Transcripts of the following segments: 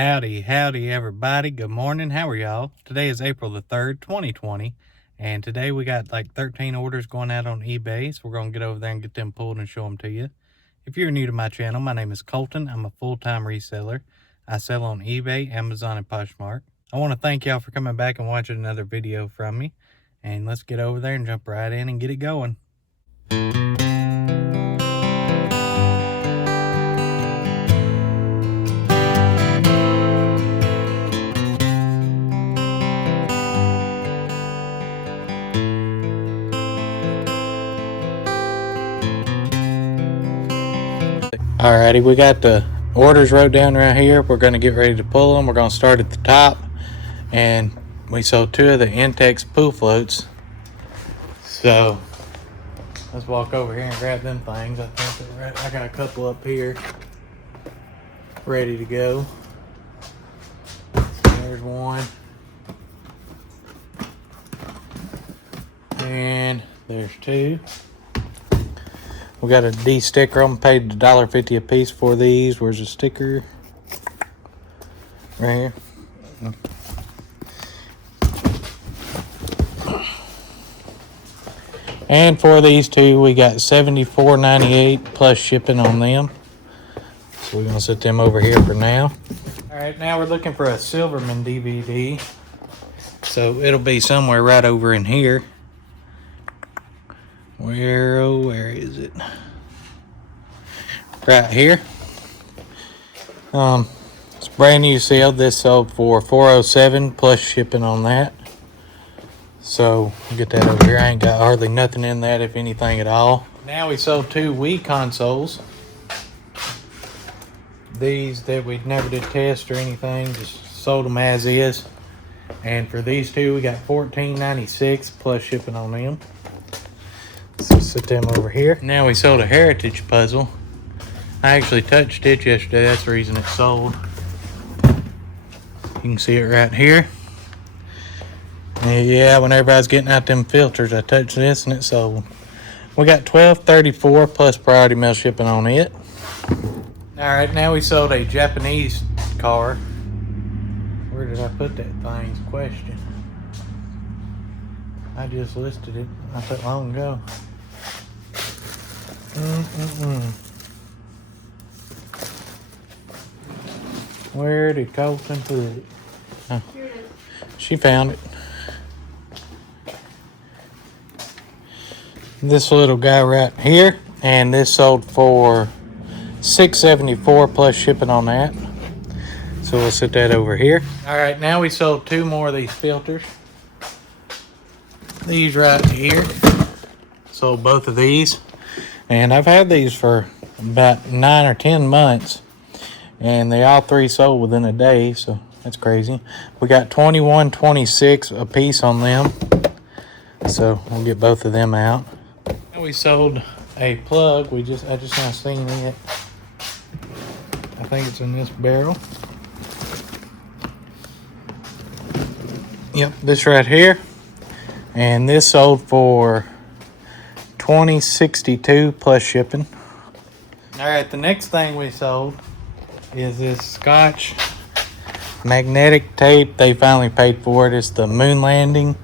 Howdy everybody. Good morning. How are y'all? Today is April the 3rd, 2020. And today we got like 13 orders going out on eBay. So we're going to get over there and get them pulled and show them to you. If you're new to my channel, my name is Colton. I'm a full-time reseller. I sell on eBay, Amazon, and Poshmark. I want to thank y'all for coming back and watching another video from me. And let's get over there and jump right in and get it going. Alrighty, we got the orders wrote down right here. We're going to get ready to pull them. We're going to start at the top. And we sold 2 of the Intex pool floats. So let's walk over here and grab them things. I think they're right. I got a couple up here ready to go. So there's one. And there's 2. We got a D sticker. I'm paid $1.50 a piece for these. Where's the sticker? Right here. And for these 2, we got $74.98 plus shipping on them. So we're gonna set them over here for now. All right, now we're looking for a Silverman DVD. So it'll be somewhere right over in here. Where is it? Right here. It's brand new sealed. This sold for $407 plus shipping on that. So we'll get that over here. I ain't got hardly nothing in that, if anything at all. Now we sold 2 Wii consoles. These that we never did test or anything, just sold them as is. And for these 2, we got $14.96 plus shipping on them. So set them over here. Now we sold a Heritage puzzle. I actually touched it yesterday. That's the reason it sold. You can see it right here. Yeah, whenever I was getting out them filters, I touched this and it sold. We got $12.34 plus priority mail shipping on it. All right, now we sold a Japanese car. Where did I put that thing's question? I just listed it not that long ago. Where did Colton put it? Oh, here it is. She found it. This little guy right here, and this sold for $6.74 plus shipping on that. So we'll set that over here. All right, now we sold 2 more of these filters. These right here. Sold both of these. And I've had these for about 9 or 10 months. And they all 3 sold within a day, so that's crazy. We got $21.26 a piece on them. So we'll get both of them out. And we sold a plug. I just now seen it. I think it's in this barrel. Yep, this right here. And this sold for $20.62 plus shipping. All right, the next thing we sold is this Scotch magnetic tape. They finally paid for it. It's the moon landing.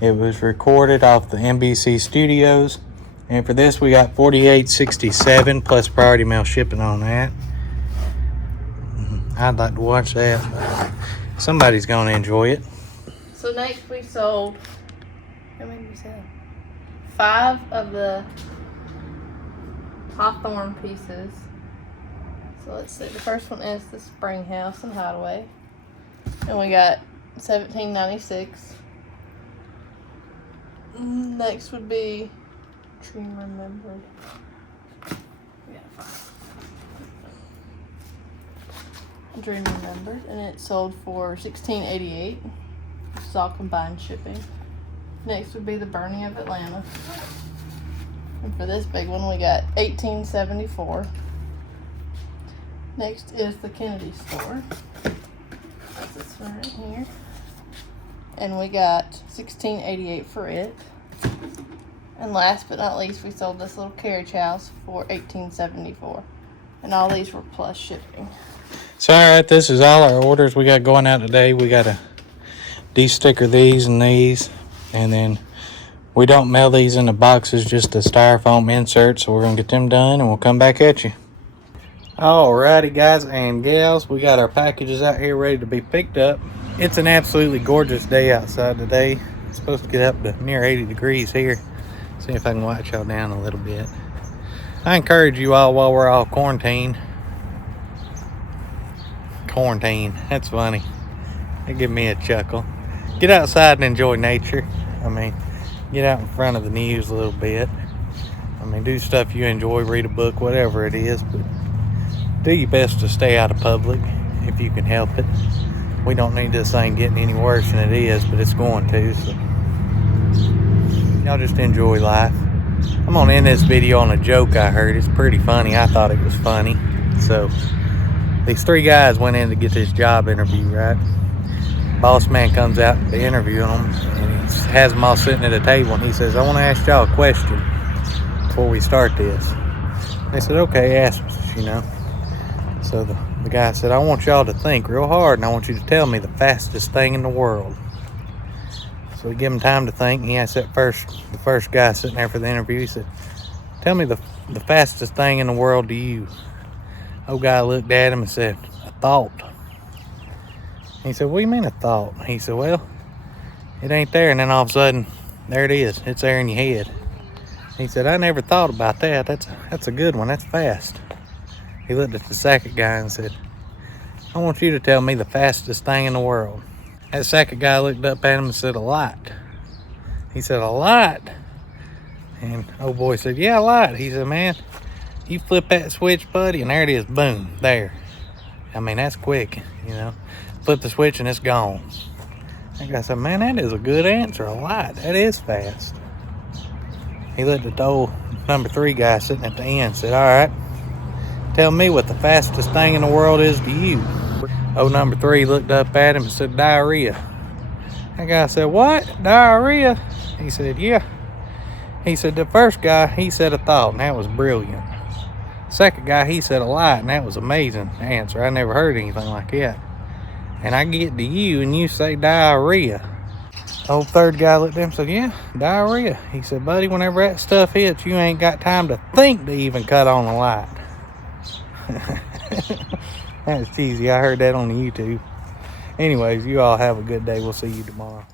It was recorded off the NBC studios. And for this, we got $48.67 plus priority mail shipping on that. I'd like to watch that, but somebody's going to enjoy it. So next we sold, how many did we sell? 5 of the Hawthorne pieces. So let's see, the first one is the Spring House and Hideaway. And we got $17.96. Next would be Dream Remembered. We got 5. Dream Remembered, and it sold for $16.88. Which is all combined shipping. Next would be the Burning of Atlanta. And for this big one, we got $18.74. Next is the Kennedy Store. That's this one right here. And we got $16.88 for it. And last but not least, we sold this little carriage house for $18.74. And all these were plus shipping. So, alright, this is all our orders we got going out today. We got to de-sticker these and these. And then we don't mail these in the boxes, just the styrofoam inserts. So we're going to get them done and we'll come back at you. Alrighty, guys and gals, we got our packages out here ready to be picked up. It's an absolutely gorgeous day outside today. It's supposed to get up to near 80 degrees here. See if I can watch y'all down a little bit. I encourage you all, while we're all quarantined. That's funny. It give me a chuckle. Get outside and enjoy nature. I mean, get out in front of the news a little bit. I mean, do stuff you enjoy, read a book, whatever it is, but do your best to stay out of public if you can help it. We don't need this thing getting any worse than it is, but it's going to, so y'all just enjoy life. I'm gonna end this video on a joke I heard. It's pretty funny. I thought it was funny. So these three guys went in to get this job interview, right? Boss man comes out to interview them, and he has them all sitting at a table, and he says, I want to ask y'all a question before we start this. They said, okay, ask us, you know. So the guy said, I want y'all to think real hard, and I want you to tell me the fastest thing in the world. So we give him time to think, and he asked the first guy sitting there for the interview, he said, tell me the fastest thing in the world to you. Old guy looked at him and said, a thought. He said, what do you mean a thought? He said, well, it ain't there, and then all of a sudden, there it is. It's there in your head. He said, I never thought about that. That's a good one. That's fast. He looked at the second guy and said, I want you to tell me the fastest thing in the world. That second guy looked up at him and said, a light. He said, a light? And old boy said, yeah, a light. He said, man, you flip that switch, buddy, and there it is. Boom, there. I mean, that's quick, you know. Flip the switch and it's gone. That guy said, man, that is a good answer. A light. That is fast. He looked at the old number 3 guy sitting at the end and said, all right, tell me what the fastest thing in the world is to you. Old number 3 looked up at him and said, diarrhea. That guy said, what? Diarrhea? He said, yeah. He said, the first guy, he said a thought, and that was brilliant. Second guy, he said a light, and that was amazing answer. I never heard anything like that. And I get to you, and you say diarrhea. Old third guy looked at him and said, yeah, diarrhea. He said, buddy, whenever that stuff hits, you ain't got time to think to even cut on a light. That's cheesy. I heard that on YouTube. Anyways, you all have a good day. We'll see you tomorrow.